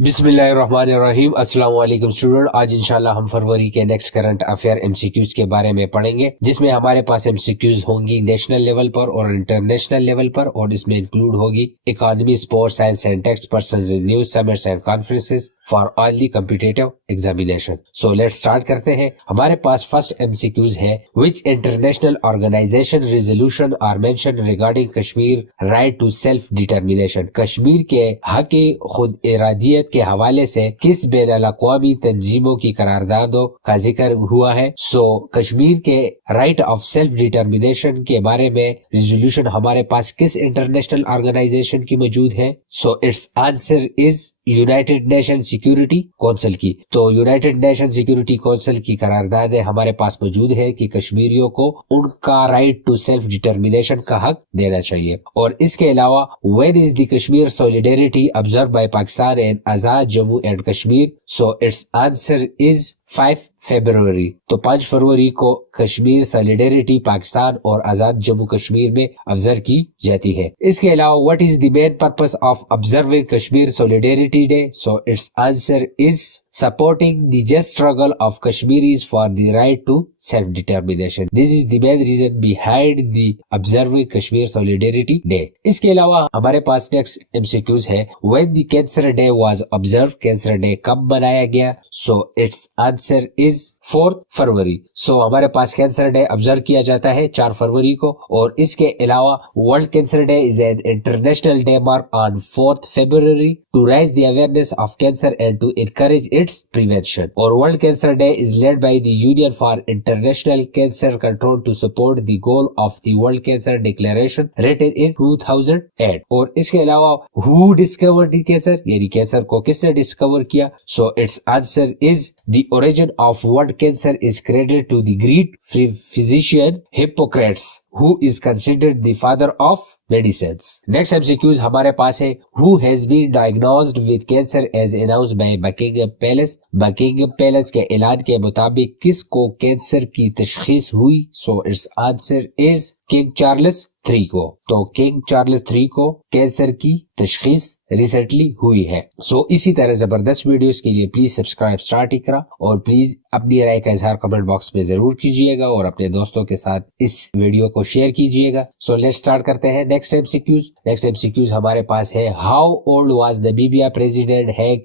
बिस्मिल्लाहिर्रहमानिर्रहीम। अस्सलाम वालेकुम स्टूडेंट। आज इंशाल्लाह हम फरवरी के नेक्स्ट करंट अफेयर एमसीक्यूज के बारे में पढ़ेंगे, जिसमें हमारे पास एमसीक्यूज होंगी नेशनल लेवल पर और इंटरनेशनल लेवल पर, और इसमें इंक्लूड होगी economy, sports, science and text, personal news, summits and conferences for all the competitive examination. So let's start करते हैं। हमारे पास फर्स्ट एमसीक्यूज है, which international organisation resolution are mention regarding Kashmir right to self determination. Kashmir के हक खुद इरादियत के हवाले से किस बैन अल-अक़वामी तंजीमों की करारदादों का जिक्र हुआ है। सो कश्मीर के राइट ऑफ सेल्फ डिटर्मिनेशन के बारे में रेजोल्यूशन हमारे पास किस इंटरनेशनल ऑर्गेनाइजेशन की मौजूद है। So it's answer is United nation security council की। तो यूनाइटेड नेशन सिक्योरिटी काउंसिल की करारदाद हमारे पास मौजूद है कि कश्मीरियों को उनका राइट टू सेल्फ डिटर्मिनेशन का हक देना चाहिए। और इसके अलावा when is the Kashmir solidarity observe by Pakistan and Azad Jammu and Kashmir. So it's answer is 5 फरवरी। तो 5 फरवरी को कश्मीर सॉलिडेरिटी पाकिस्तान और आजाद जम्मू कश्मीर में ऑब्जर्व की जाती है। इसके अलावा what is the main purpose of observing Kashmir solidarity day. So it's answer is supporting the just struggle of Kashmiris for the right to self-determination. This is the main reason behind the observing Kashmir Solidarity Day. इसके अलावा हमारे पास next MCQs है, when the Cancer Day was observed, Cancer Day कब मनाया गया। So its answer is 4 February. So हमारे पास cancer day observe किया जाता है 4 फरवरी को। और इसके अलावा world cancer day is an international day mark on 4 February to raise the awareness of cancer and to encourage its prevention. और World Cancer Day is led by the Union for International Cancer Control to support the goal of the World Cancer Declaration written in 2008. और इसके अलावा who discovered the cancer, यानी cancer को किसने discover किया। So its answer is the origin of world cancer is credited to the Greek physician Hippocrates, who is considered the father of medicines. Next MCQs हमारे पास है, who has been diagnosed with cancer as announced by Buckingham Palace। Buckingham Palace के ऐलान के मुताबिक किसको cancer की तशखीस हुई। So its answer is king Charles 3 को। तो किंग चार्ल्स 3 को कैंसर की तशखीस रिसेंटली हुई है। सो इसी तरह जबरदस्त वीडियोस के लिए प्लीज सब्सक्राइब स्टार्ट इकरा, और प्लीज अपनी राय का इजहार कमेंट बॉक्स में जरूर कीजिएगा और अपने दोस्तों के साथ इस वीडियो को शेयर कीजिएगा। सो लेट्स स्टार्ट करते हैं नेक्स्ट एमसीक्यूज। नेक्स्ट एमसीक्यूज हमारे पास है, how old was Namibia president Hage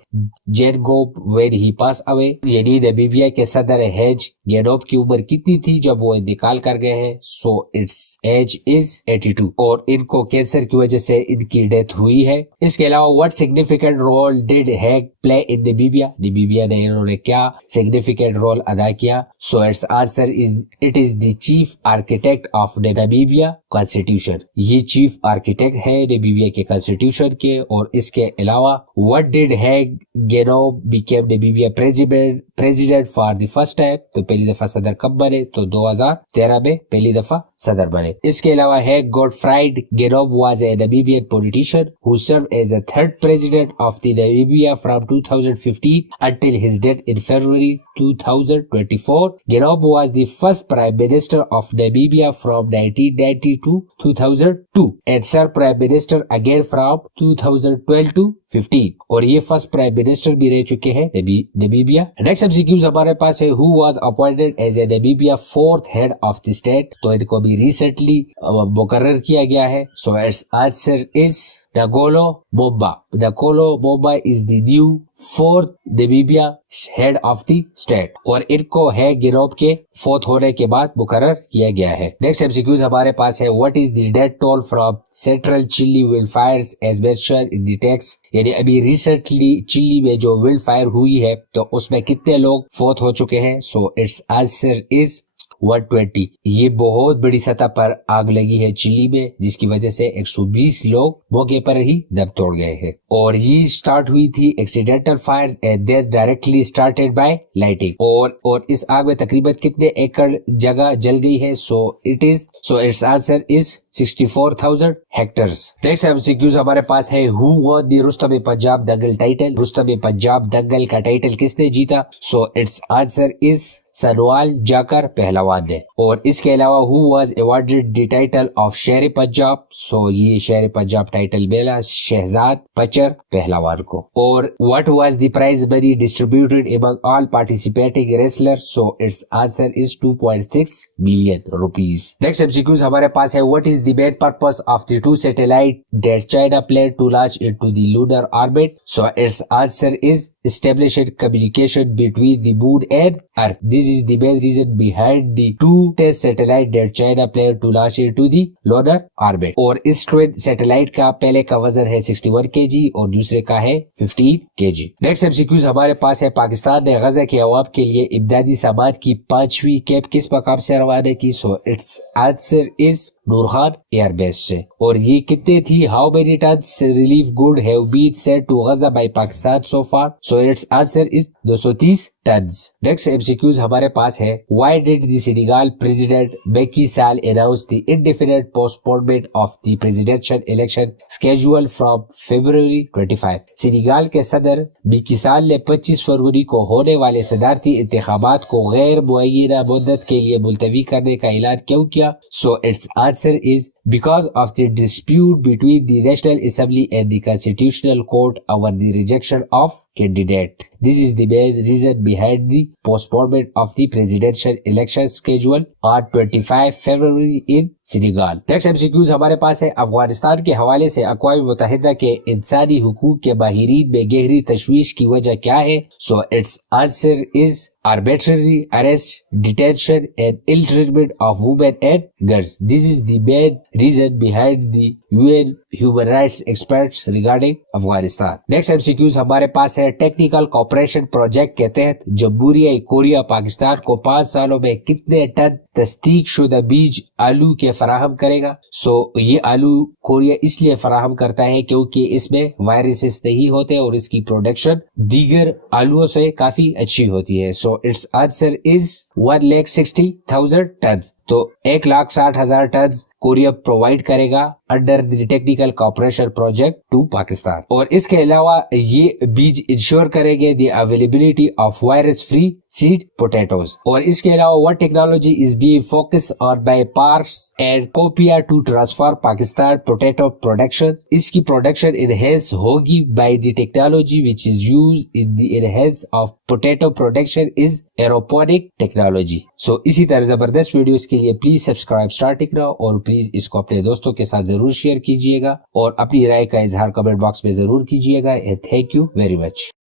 Geingob when he passed away. यानी नमीबिया के सदर हैज जेनोब की उम्र कितनी थी जब वो इंतकाल कर गए हैं। सो इट्स एज इज 82, और इनको कैंसर की वजह से इनकी डेथ हुई है। इसके अलावा what significant role did Hage play in Namibia. Namibia ने इन्होंने क्या सिग्निफिकेंट रोल अदा किया। So it's answer is it is the chief architect of Namibia constitution. ये चीफ आर्किटेक्ट है नमीबिया के कॉन्स्टिट्यूशन के। और इसके अलावा what did Hage Geingob became Namibia president for the first time. तो पहली दफा सदर कब बने, तो 2013 में पहली दफा सदर बने। इसके अलावा Hage Gottfried Geingob was a Namibian politician who served as a third president of the Namibia from 2015 until his death in February 2024. Genob was the first prime minister of Namibia from 1990 to 2002 and served prime minister again from 2012 to 15, और ये first prime minister भी रह चुके हैं Namibia. Next MCQs हमारे पास है, who was appointed as a Namibia 4th head of the state. तो इनको भी रिसेंटली मुकर्रर किया गया है। So it's answer is Dagolo Momba. Dagolo Momba is the new 4th Namibia head of the state, और इनको है गिनोब के 4th होने के बाद मुकर्रर किया गया है। नेक्स्ट एमसीक्यूज हमारे पास है, what is the death toll from central Chile wild fires as mentioned in the text. यानी अभी रिसेंटली चिली में जो विल्ड फायर हुई है तो उसमें कितने लोग 4th हो चुके हैं। सो इट्स आंसर इज 120। ये बहुत बड़ी सतह पर आग लगी है चिली में, जिसकी वजह से 120 लोग मौके पर ही दम तोड़ गए हैं। और ये स्टार्ट हुई थी accidental fires and then directly started by lighting. और इस आग में तकरीबन कितने एकड़ जगह जल गई है। So it's answer is 64,000 hectares. Next MCQs हमारे पास है, who won the Rustam Punjab dangal title. Rustam Punjab dangal का टाइटल किसने जीता। So it's answer is Sanwal Jakar पहलवान ने। और इसके अलावा who was awarded the title of Sher Punjab, सो ये शेर पंजाब टाइटल मिला शहजाद पचर पहलवान को। और what was the prize money distributed among all participating wrestler, so it's answer is 2.6 million rupees. Next MCQs हमारे पास है what is the main purpose of the 2 satellite that China plan to launch into the lunar orbit, so it's answer is establishing communication between the moon and Earth. This is the main reason behind the 2 test satellite that China planned to launch into the lunar orbit. और इस twin satellite का पहले का वजन है 61 kg और दूसरे का है 15 kg। नेक्स्ट एमसीक्यूज हमारे पास है पाकिस्तान ने गजा के अवाम के लिए इमदादी सामान की 5वीं कैब किस मकाम से रवाना की, so it's answer is Noor Khan airbase से। और ये कितने थी, how many tons relief goods have been sent to Gaza by Pakistan so far, so it's answer is 230 tons. Next MCQs हमारे पास है why did the Senegal president Macky Sall announce the indefinite postponement of the presidential election schedule from February 25। Senegal के सदर मैकी साल ने 25 फरवरी को होने वाले सदारती इंतखाबात को गैर मुअय्यना मुद्दत के लिए मुलतवी करने का ऐलान क्यों किया, so it's answer is because of the dispute between the National Assembly and the Constitutional Court over the rejection of candidate. This is the main reason behind the postponement of the presidential election schedule on 25 February in Senegal. Next MCQs हमारे पास है अफगानिस्तान के हवाले से अक़वाम मुत्तहिदा के इंसानी हुकूक के माहिरीन में गहरी तशवीश की वजह क्या है, so its answer is arbitrary arrest, detention and ill treatment of women and girls. This is the main reason behind the UN human rights experts regarding Afghanistan. Next MCQs हमारे पास है टेक्निकल कोऑपरेशन प्रोजेक्ट के तहत जमहूरिया Korea Pakistan को 5 सालों में कितने ton तस्दीक शुदा बीज आलू के फराहम करेगा, सो ये आलू कोरिया इसलिए फराहम करता है क्योंकि इसमें वायरसेस नहीं होते और इसकी प्रोडक्शन दीगर आलुओं से काफी अच्छी होती है, so it's answer is 1,60,000 ton. तो 1,60,000 टन कोरिया प्रोवाइड करेगा under the technical cooperation project to Pakistan. और इसके अलावा ये बीज इंश्योर करेंगे the availability of virus free seed potatoes. और इसके अलावा what technology is being focus on by PARC and KOPIA to transfer Pakistan potato production, इसकी प्रोडक्शन इनहेंस होगी by the technology which is used in the enhance of potato production is aeroponic technology. So इसी तरह जबरदस्त videos के लिए please subscribe starting now और please इसको अपने दोस्तों के साथ जरूर शेयर कीजिएगा और अपनी राय का इजहार कमेंट बॉक्स में जरूर कीजिएगा। Thank you very much.